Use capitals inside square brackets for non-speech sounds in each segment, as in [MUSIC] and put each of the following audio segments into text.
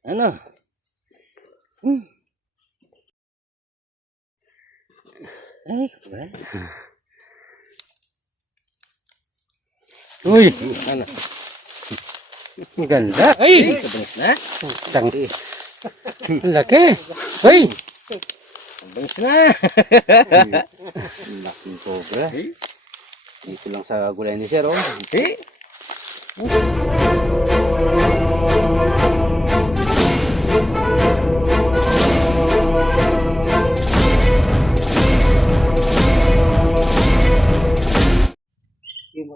Ano? Hmm. Ay, kapal. Uy, Ano? ang ganda. Ay, Kabangis na? tang. Ang laki. Ay, Kabangis na! laking cobra. Dito lang sa gulay ni Sir, oh. Eh?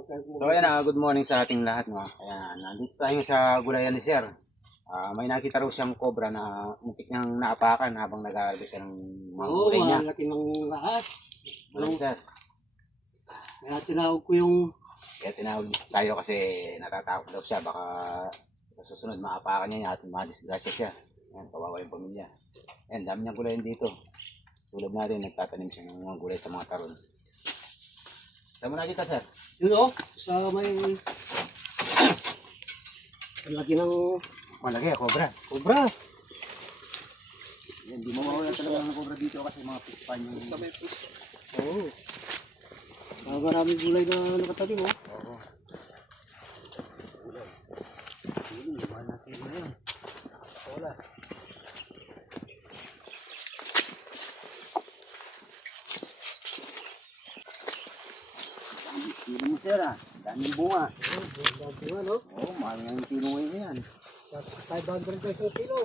So ayan na, good morning sa ating lahat. No? Ayan, nandito tayo sa gulayan ni Sir. Ah, may nakita raw siyang cobra na muntik niyang naapakan habang nag-aarbe siya ng mga Oo, gulay niya. malaki ng lahat. Ano, Sir? Kaya tinawag ko yung Kaya tinawag tayo kasi natatakot daw siya. Baka sa susunod maapakan niya at madisgrasya siya. Ayan, kawawa yung pamilya. Ayan, dami niyang gulayan dito. Tulad natin, nagtatanim siya ng mga gulay sa mga taron. Saan mo nakita, Sir? yun o, sa may ang laki ng Malaki, cobra. cobra. Yan, di mo mawala talaga ng cobra dito kasi mga pispan yung... Oo. Oh. maraming gulay na nakatabi mo. Oo. Hindi, mahal natin na yan. Wala. Dami mo sir ah. Daming bunga. Oo, mahal nga yung kilo ngayon yan. 500 pesos kilo.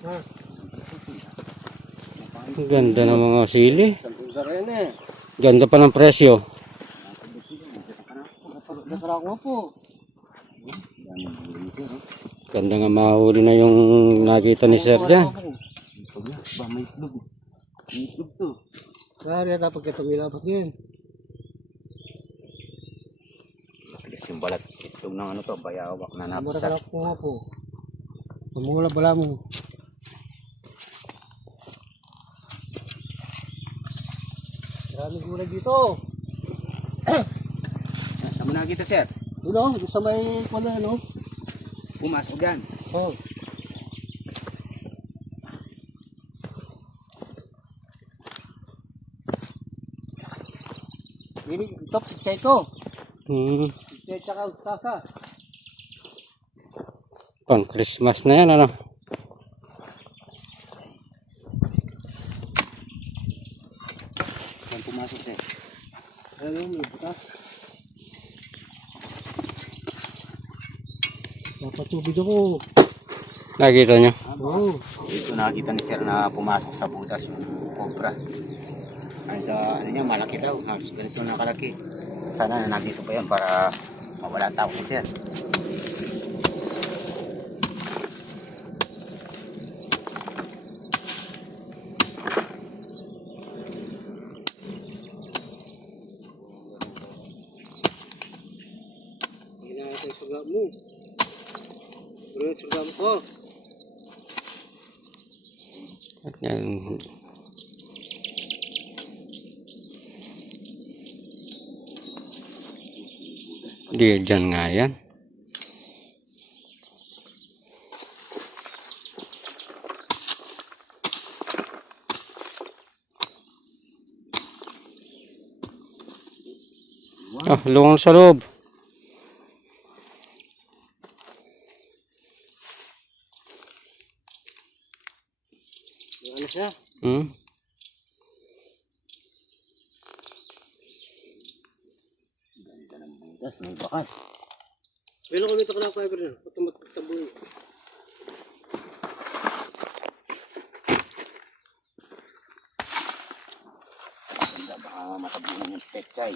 Ah, Ang ganda ng mga sili. Ganda pa ng presyo. Oh. Ganda nga mahuli na yung nakita ni Sir dyan. Ito ba? Ba, may itlog. May itlog to. Kaya dapat kita milapat ngayon. Matigas yung balat. Itlog ng ano to, bayawak na Mura napasa. ka ko nga po. Pamula bala mo. Maraming gulay dito. Saan mo nakita sir? Yun doon sa may pala ano. Pumasok yan. Oh. Ini ito, pizza ito. Hmm, Pizza tsaka ustasa. pang Christmas na yan ano. Saan pumasok sir? Ayun, may butas. Dapat tubig ako. Nakita nyo? Oo. Dito nakita ni sir na pumasok sa butas yung cobra. Ay sa ano niya, malaki daw. Halos ganito na kalaki. Sana na nandito pa yan para mawala ang tao ni sir. Hindi na natin suga mo. Pero yung suga mo ko. Yan. Di dyan nga yan. Ah, lungon sa loob. Ano siya? Hmm? Ganda ng bakas. Meron ko nito ka na fiber na. Patumat. Ganda, baka matabunan yung pechay.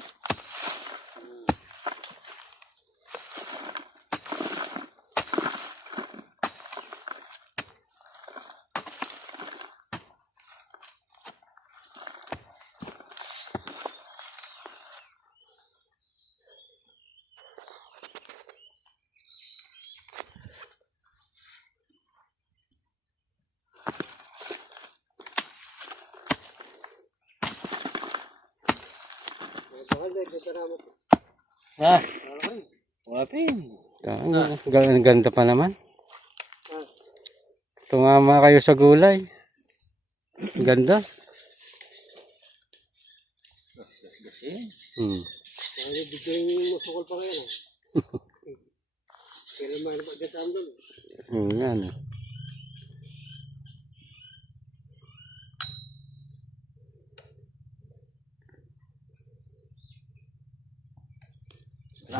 Ha? Wapin. Ang ganda pa naman. Tumama kayo sa gulay. Ganda. Hmm. Kaya bigyan yung masukol pa ngayon. Kailan man na pagdataan doon. Hmm, yan.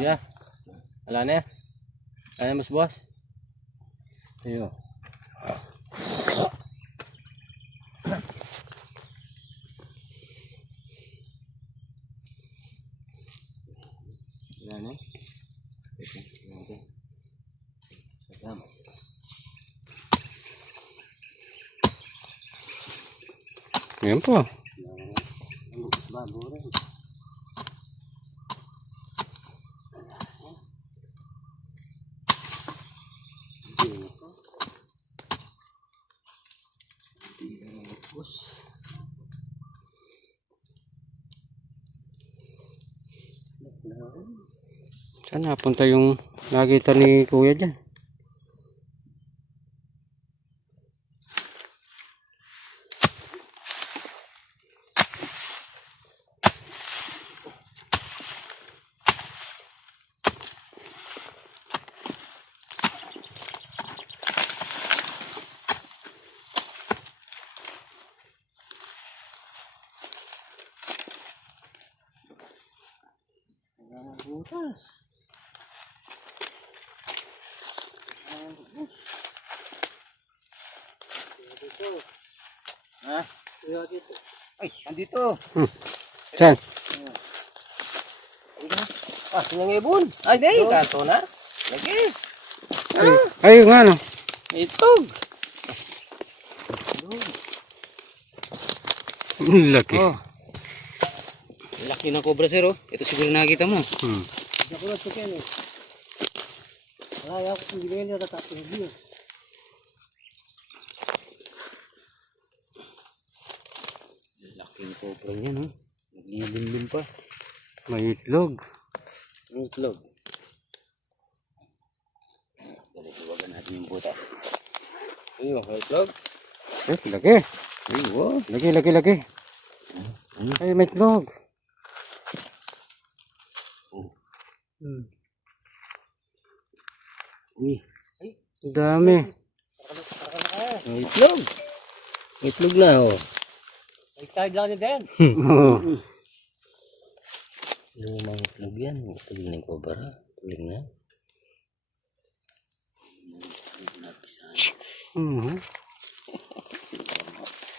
Yeah. Wala na. Wala na mas boss. Ayo. Wala na. Ito, ito. Salamat. Yan po. Rin. Saan napunta yung nakita ni kuya dyan? Butas. Ha? Kaya dito. Ay, andito. Saan? Ah, sinang ibon. Ay, di. Kato na. Lagi. Ay, yung ano. Itog. Ang Laki. Oh. Laki ng cobra sir oh. Ito siguro nakita mo. Hmm. Hindi ako nagsakin eh. Wala ako kung ginayon niya natapos niya. Laki ng cobra niya no. Naglilimlim pa. May itlog. Ang itlog. Dali, iwagan natin yung butas. Iyo, itlog. Eh, laki. Ay, wow. Laki, laki, laki. Ay, may itlog. Hmm. Uy. Ang dami. Ang itlog. Itlog na, oh. Ay, tayo lang din. [LAUGHS] Oo. Yung [LAUGHS] mga itlog yan. Tuling na yung cobra. Tuling na. Mhm.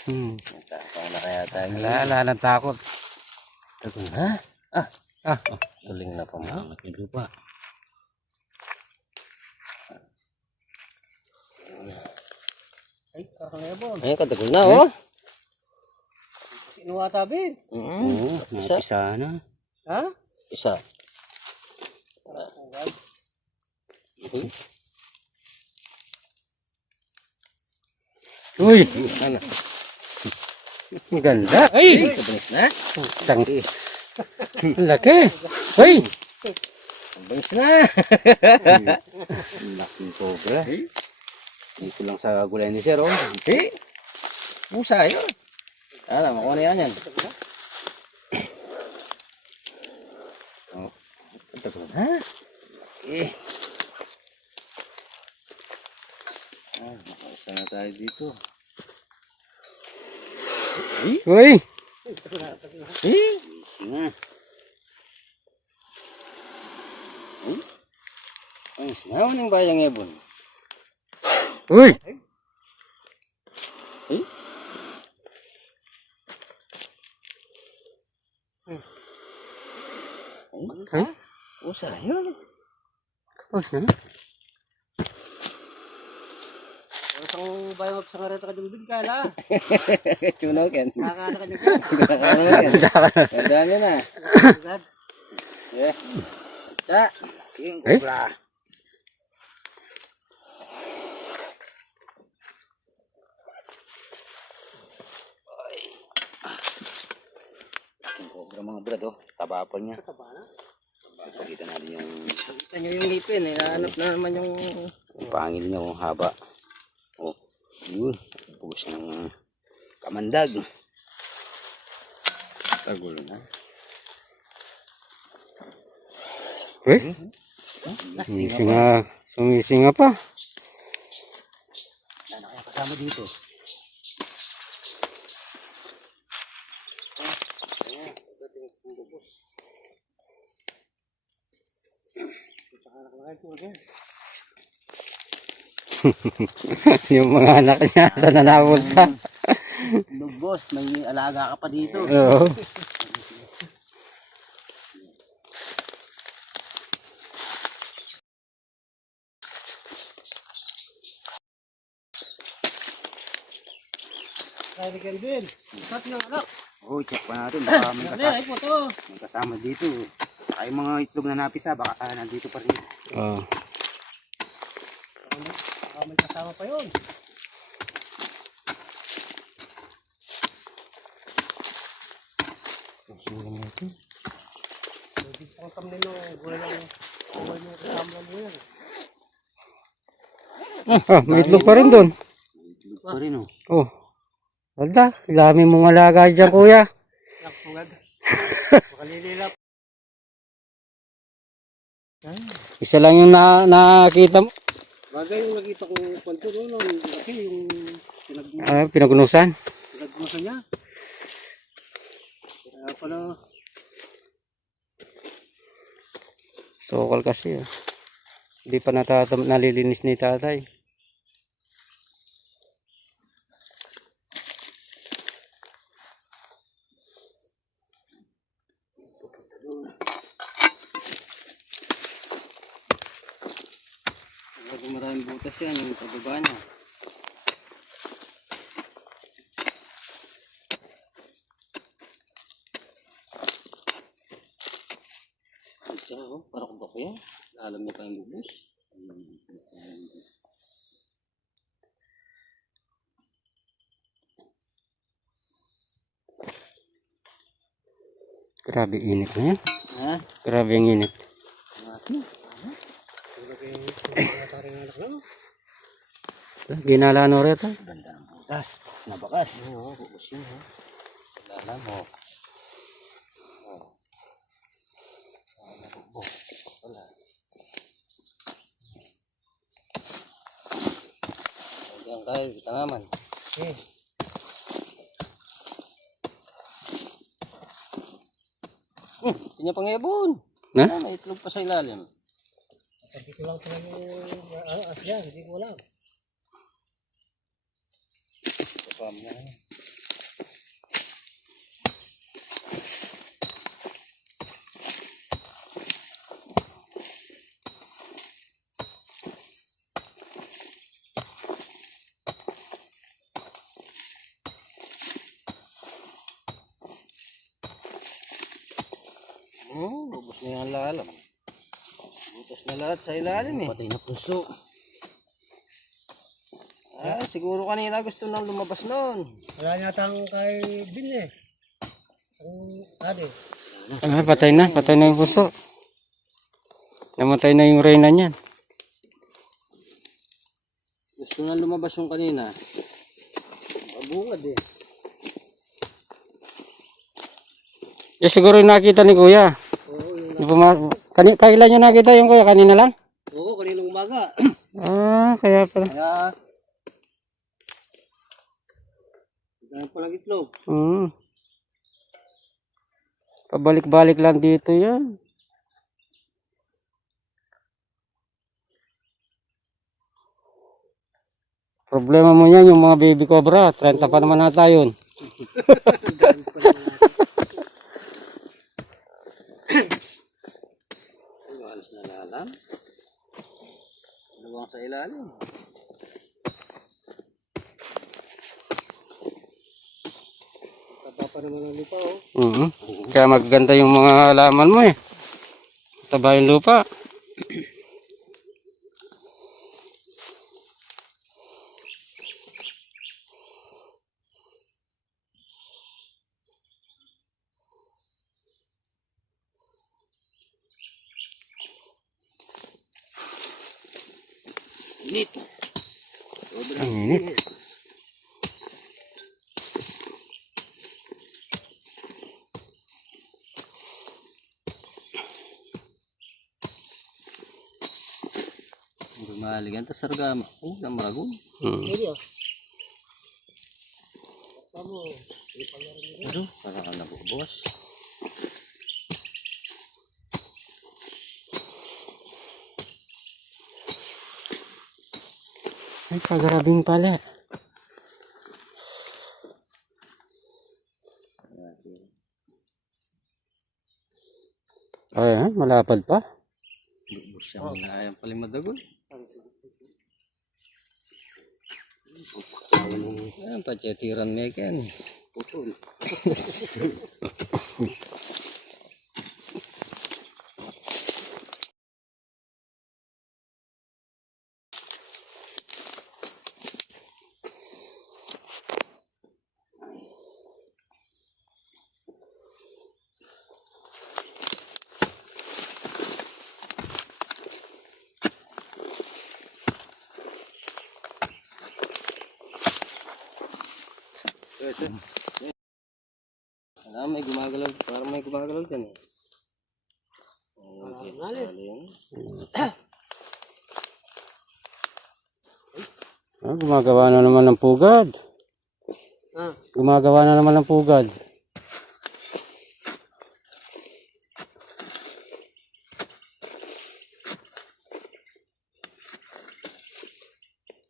Hmm. Takaw na kaya tayo. Wala, wala nang takot. Tuling ha? Ah. Ah, Tuling na pa mo. lupa. Ay, kakangayabon. Ay, katagol na, oh. Sino tabi? Mm Oo, Isa. napisa na. Ha? Isa. Uy! Ano? Ang ganda. Ay! Kabanis na. Tang... Laki. Uy! Kabanis na. Laking cobra. Dito lang sa gulay ni Sir, oh. Eh. Pusa yun. Alam mo kung ano yan yan. Oh. Katagol na. Eh. Ah, makaisa na tayo dito. Uy! Eh. Easy nga. Ang sinaw ng bayang ebon. Uy! Ay, Pusa yun. kapos na. Isang bayo sa kareta ka dumbin [LAUGHS] ka [LAUGHS] na. Tunog yan. Nakakana ka niya. Nakakano yan. Ang dami na. Yeah. Sa. King Eh? cobra. King cobra mga brad, oh. Taba pa niya. Taba na. Pagkita Kita nyo yung ngipin, eh. Nahanap na naman yung... Pangil niya, oh, haba. Yun. Pugos ng kamandag. Tagulo na. Eh? Sumisinga, sumisinga pa. Ano kaya kasama dito? [LAUGHS] yung mga anak niya, saan na napunta? No, boss, may alaga ka pa dito. Oo. Kaya Kelvin. Sat nga anak. Oh, check pa natin. Baka may, kasama, may kasama dito. Saka yung mga itlog na napisa, baka nandito pa rin. Oh. Baka may kasama pa yun. Hindi pang tamlin no. Gulay lang. Gulay yung kasama mo yan. Ah, may itlog pa rin doon. Itlog pa rin, oh. Oh. Wala, dami mong alaga dyan, kuya. Nakapungad. [LAUGHS] Makalililap. Isa lang yung na nakita mo. Bagay yung nakita ko kwento doon. no, Laki yung pinag Ah, pinagunusan. pinagmusa niya. Kaya pala. Sokal kasi. Oh. Hindi pa natatam nalilinis ni tatay. Bago maraming butas yan, yung pababa niya. Ito, oh, parang kung bako yan. Alam niya pa yung bubus. Grabe init na yan. Ha? Grabe ang init. Ginala no rito. Ganda ng butas. Bakas na bakas. Oo, bubus yun. Oh. Wala mo. Wala. Hanggang kayo, kita naman. Eh, Hmm, niya pang-ibon. Ha? Ah, may itlog pa sa ilalim. Hindi ko lang pala yung ano, asya, hindi ko alam. Kapam na. Hmm, bubos na yung lalam. Butas na lahat sa ilalim eh. Patay na puso. Ah, siguro kanina gusto nang lumabas noon. Wala yata ang kay Bin eh. Ang ade. Ah, patay na, patay na yung puso. Namatay na yung reyna niyan. Gusto nang lumabas yung kanina. Mabungad eh. Eh, siguro yung nakita ni kuya. Oo, yung, Yung puma- Kani kailan nyo nakita yung kuya? Kanina lang? oo, kaninang umaga. Ah, kaya pala. Kaya, Ganyan po lang itlog. Hmm. Pabalik-balik lang dito yan. Problema mo yan, yung mga baby cobra. 30 pa naman nata yun. Ay, malas na lalam. Luwang sa ilalim. Pa naman ang lupa oh. Mhm. Kaya maganda yung mga halaman mo eh. Taba yung lupa. init. Ang init. Gumaligan ta sargama. Oh, na maragong. Hmm. Pero, para ka nabubuwas. Ay, kagarabing pala. Ay, ha? malapad pa. Bubus siya oh. na ayaw pala madagol. Yan, patsetiran may ken. Putol. [LAUGHS] Alam, may gumagalaw. Parang may gumagalaw dyan eh. Lalim. lalim. Ah, gumagawa na naman ng pugad. Ah, Gumagawa na naman ng pugad.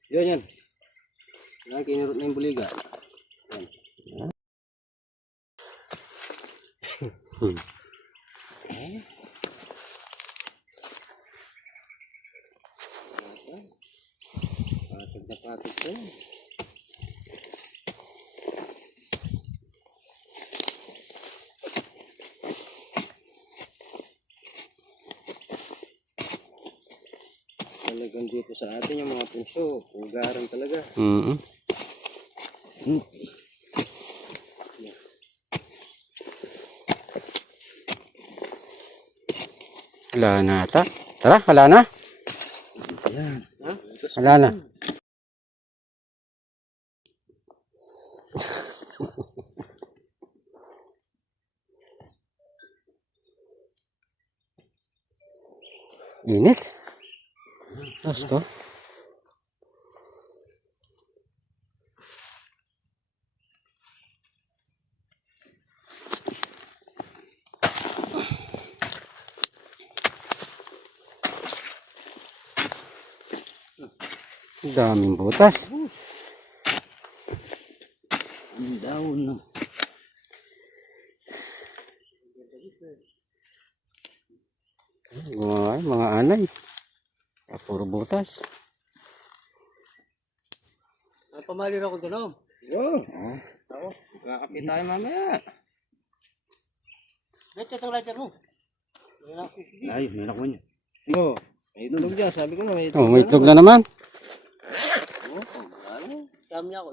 Yun yan. Yan, kinurot na yung buliga. Hmm. Eh? Patag na patag ko yan. Talagang dito sa atin yung mga punsyo, pugaran talaga. Mm Wala na ata. Tara, wala na. Wala na. Init. Tapos ko. Daming butas. Ang daon na. Gumawa, mga anay. Ah, Puro butas. ah, pamali na ako doon. oh. Yo. Ako. Kakapit tayo mamaya. Dito itong lighter mo. Yan ako sige. Ay, may nakuha niya. Oo. May itlog dyan. Sabi ko na may itlog. Oh, may itlog na naman. Oo, ano? Dami niya ako.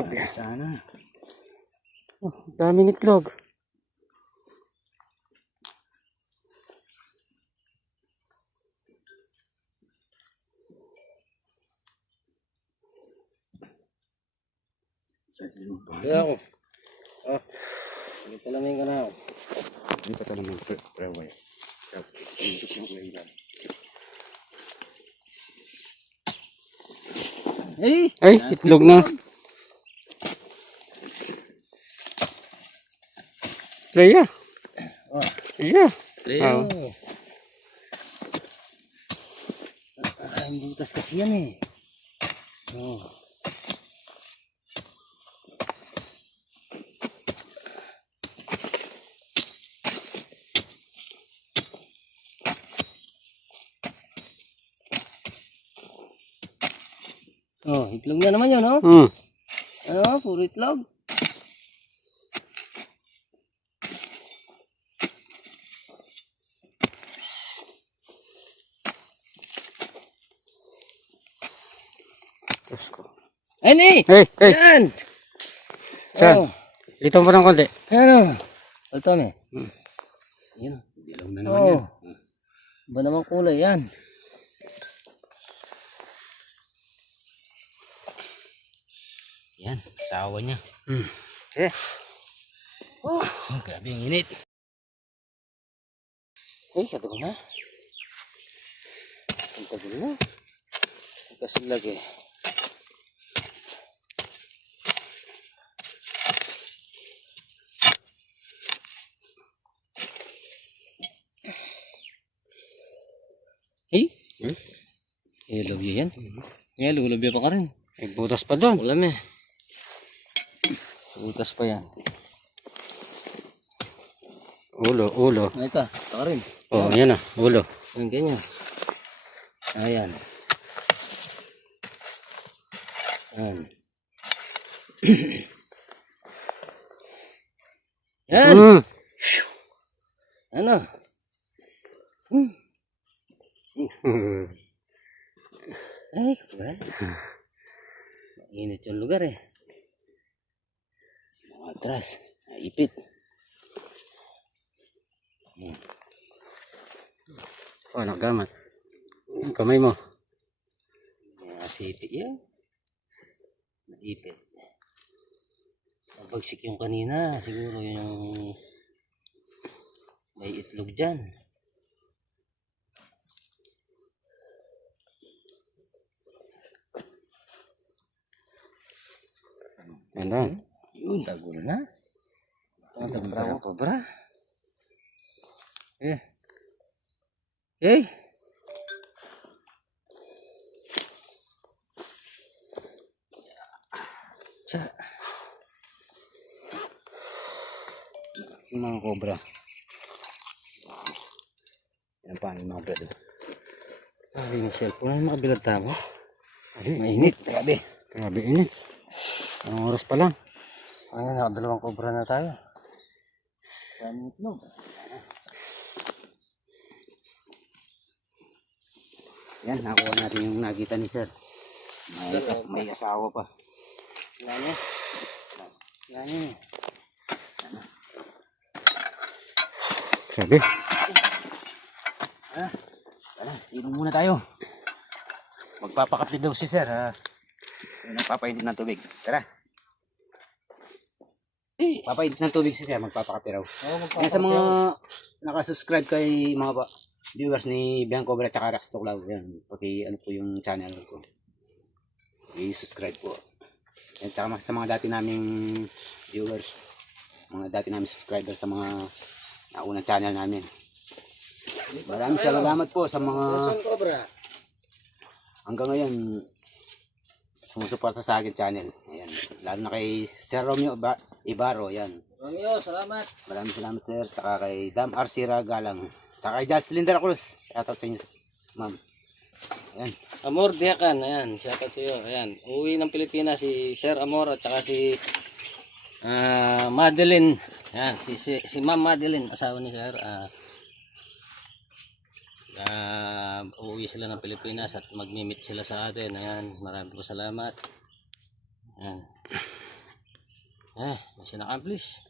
Oh, sana. Oh, daming itlog. Kaya ako. Ah. Hindi pala may ka na ako. Hindi pa. Indot ng ulan. Hey! Ay, itlog na. Leia. Oh. Yeah. Leo. Ay, butas kasi yan eh. Oh. Oh, itlog na naman yun, no? Hmm. Ano, puro itlog. Diyos ko. Ayun eh! Hey, hey. Yan! Saan? Oh, Dito mo ng konti. yan o. Palto me. Hmm. Yan. Dilaw na naman Oh. yan. Ba naman kulay yan? Yan, asawa niya. Hmm. Eh, Oh, grabe ang init. ay, katagal na. Ang tagal na. Kasi lagi. Eh? Hmm? Eh, yan. Ngayon, lulubya pa ka rin. May butas pa doon. Ulam eh. Butas pa yan. Ulo, ulo. Ano ito? Ito ka rin. Oh, yan na, ulo. Yung ganyan. Ayan. Ayan. [CLEARS THROAT] Yan! Mm. Ano? [LAUGHS] Ay, kapal. Mainit yung lugar eh. Atras, ipit. oh, nagamat. Ang kamay mo. Nasiti yan. Naipit. Nabagsik yung kanina. Siguro yung may itlog dyan. Yan lang. Yun, tagol na. Ang tagol mo pa, bra. Eh. Eh. Sa. Yung mga cobra. Yan pa yung mga brad. Ah, yung cellphone. Ano makabilag tamo? Mainit, grabe. Grabe init. Anong oras pa lang? Ano, nakadalawang cobra na tayo. Dami itlog. Yan, nakuha natin yung nakita ni sir. May, may asawa pa. Wala niya. Wala niya. Grabe. Tara, sino muna tayo. Magpapakape daw si sir. Ha? Nagpapainit ng tubig. Tara. Papainit ng tubig si sir. Magpapakape raw. Yan sa mga nakasubscribe kay mga ba, viewers ni Bianco Cobra at Rax Tuklaw. Yan. Paki ano po yung channel ko. I-subscribe po. At saka sa mga dati naming viewers. Mga dati naming subscribers sa mga naunang channel namin. Maraming salamat po sa mga hanggang ngayon sumusuporta sa akin channel. Ayan. Lalo na kay Sir Romeo ba Ibaro. Yan. Romeo, salamat. Maraming salamat sir. Tsaka kay Dam Arcira Galang. Tsaka kay Jocelyn de la Cruz. Shoutout sa inyo. Ma'am. Ayan. Amor Diakan, ayan, shout out to you. Ayan, uwi ng Pilipinas si Sir Amor at saka si ah, Madeline. Ayan, si, si, si Ma'am Madeline, asawa ni Sir. ah ah, uuwi sila ng Pilipinas at magmi-meet sila sa atin. Ayan, maraming po salamat. Ayan. Eh, mission accomplished.